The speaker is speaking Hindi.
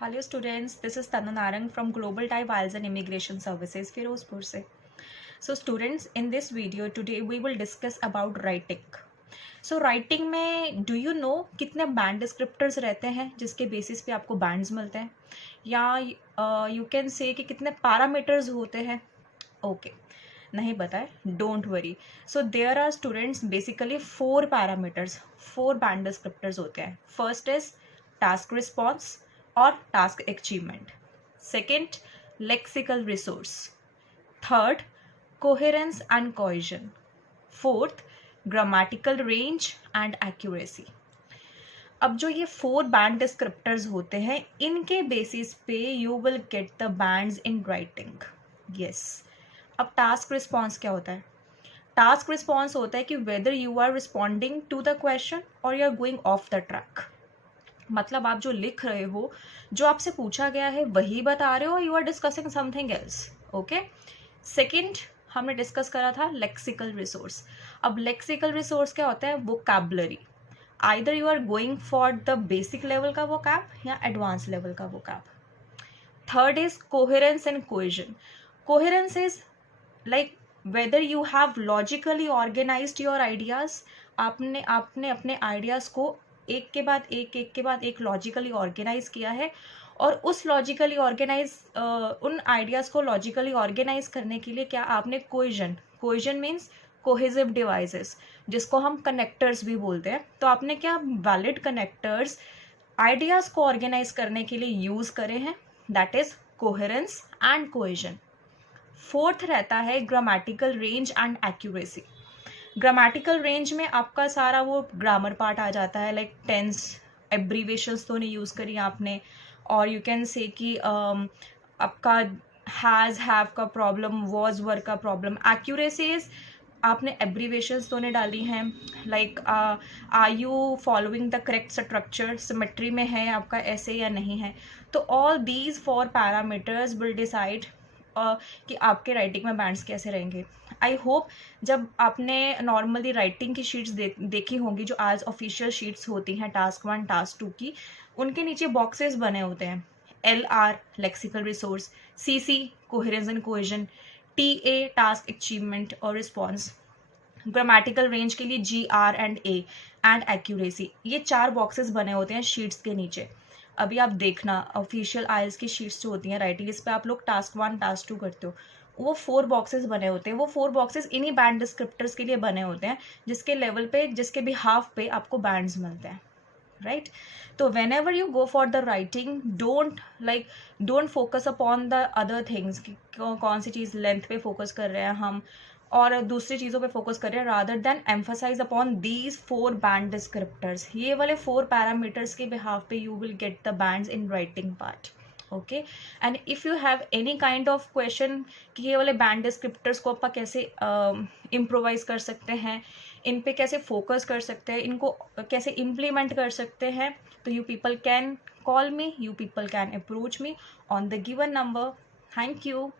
Hello students, this is Tanu Narang from Global Thai Files and Immigration Services, Firozpur se. So students, in this video today we will discuss about writing. So writing में do you know कितने band descriptors रहते हैं जिसके बेसिस पे आपको bands मिलते हैं, या you can say कि कितने parameters होते हैं. Okay, नहीं बताए, don't worry. So there are students basically 4 parameters, 4 band descriptors होते हैं. First is task response or task achievement. Second, lexical resource. Third, coherence and cohesion. Fourth, grammatical range and accuracy. अब जो ये 4 बैंड डिस्क्रिप्टर्स होते हैं, इनके बेसिस पे you will get the bands in writing. Yes. अब टास्क रिस्पॉन्स क्या होता है? टास्क रिस्पॉन्स होता है कि whether you are responding to the question और you are going off the track. मतलब आप जो लिख रहे हो, जो आपसे पूछा गया है वही बता रहे हो, you are discussing something else. Okay. Second हमने डिस्कस करा था लेक्सिकल रिसोर्स. अब लेक्सिकल रिसोर्स क्या होता है? Vocabulary. Either you are going for the basic level का वोकैब या एडवांस लेवल का vocab. Third is coherence and cohesion. Coherence is like whether you have logically organised your ideas. आपने अपने आइडियाज को एक के बाद एक लॉजिकली ऑर्गेनाइज किया है, और उस लॉजिकली ऑर्गेनाइज उन आइडियाज़ को लॉजिकली ऑर्गेनाइज करने के लिए क्या आपने कोहेजन मीन्स कोहेसिव डिवाइसेस, जिसको हम कनेक्टर्स भी बोलते हैं. तो आपने क्या वैलिड कनेक्टर्स आइडियाज़ को ऑर्गेनाइज करने के लिए यूज़ करे हैं. That is coherence and cohesion. Fourth रहता है grammatical range and accuracy. Grammatical range में आपका सारा वो ग्रामर पार्ट आ जाता है, लाइक टेंस एब्रीवेशंस तो नहीं यूज़ करी आपने, और यू कैन से कि आपका हैज़ हैव का प्रॉब्लम, वॉज वर का प्रॉब्लम. एक्यूरेसी इज आपने एब्रीवेशंस तो नहीं डाली हैं, like are you following the correct structure, symmetry में है आपका ऐसे या नहीं है. तो all these 4 parameters will decide कि आपके राइटिंग में बैंड्स कैसे रहेंगे. आई होप जब आपने नॉर्मली राइटिंग की शीट्स देखी होंगी, जो आज ऑफिशियल शीट्स होती हैं टास्क 1 टास्क 2 की, उनके नीचे बॉक्सेस बने होते हैं. LR lexical resource, CC coherence and cohesion, TA task achievement और रिस्पॉन्स, ग्रामेटिकल रेंज के लिए GR and A and accuracy. ये 4 बॉक्सेस बने होते हैं शीट्स के नीचे. अभी आप देखना ऑफिशियल आइल्स की शीट्स जो होती हैं राइटिंग, इस पर आप लोग टास्क 1 टास्क 2 करते हो, वो 4 बॉक्सेस बने होते हैं. वो 4 बॉक्सेस इन्हीं बैंड डिस्क्रिप्टर्स के लिए बने होते हैं, जिसके लेवल पे, जिसके भी हाफ पे आपको बैंड्स मिलते हैं. राइट. तो when ever you go for the writing, don't focus upon the other things कि कौन सी चीज़ लेंथ पे फोकस कर रहे हैं हम और दूसरी चीज़ों पे फोकस कर रहे हैं, rather than emphasise upon these 4 band descriptors. ये वाले 4 पैरामीटर्स के बिहाफ पे you will get the bands in writing part. Okay. And if you have any kind of question कि ये वाले बैंड डिस्क्रिप्टर्स को आप कैसे इम्प्रोवाइज कर सकते हैं, इन पे कैसे फोकस कर सकते हैं, इनको कैसे इम्प्लीमेंट कर सकते हैं, तो you people can call me, you people can approach me on the given number. Thank you.